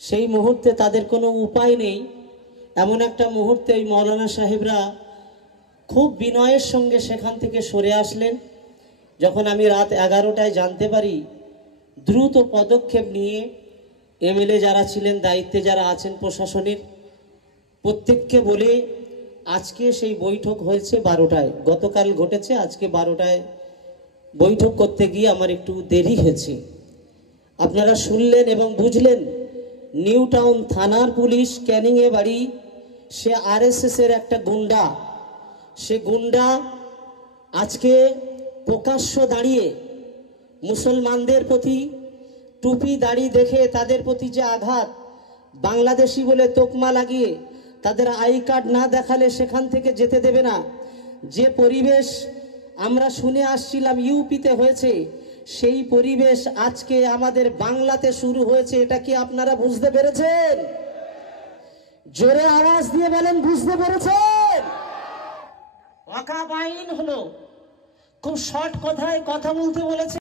সেই মুহূর্তে তাদের কোনো উপায় নেই। এমন একটা মুহূর্তে ওই মৌলানা সাহেবরা খুব বিনয়ের সঙ্গে সেখান থেকে সরে আসলেন। যখন আমি রাত 11টায় জানতে পারি, দ্রুত পদক্ষেপ নিয়ে এমএলএ যারা ছিলেন, দায়িত্বে যারা আছেন প্রশাসনের, প্রত্যেককে বলে আজকে সেই বৈঠক হয়েছে 12টায়, গতকাল ঘটেছে, আজকে 12টায় বৈঠক করতে গিয়ে আমার একটু দেরি হয়েছে। আপনারা শুনলেন এবং বুঝলেন, নিউ টাউন থানার পুলিশ, ক্যানিংয়ে বাড়ি, সে আরএসএসের একটা গুন্ডা। সে গুন্ডা আজকে প্রকাশ্য দাঁড়িয়ে মুসলমানদের প্রতি টুপি দাড়ি দেখে তাদের প্রতি যে আঘাত, বাংলাদেশি বলে তোকমা লাগিয়ে তাদের আই কার্ড না দেখালে সেখান থেকে যেতে দেবে না, যে পরিবেশ আমরা শুনে আসছিলাম ইউপিতে হয়েছে, সেই পরিবেশ আজকে আমাদের বাংলাতে শুরু হয়েছে। এটা কি আপনারা বুঝতে পেরেছেন? জোরে আওয়াজ দিয়ে বলেন, বুঝতে পেরেছেন? ওয়াকাফ আইন হলো, খুব শর্ট কথায় কথা বলতে বলেছে।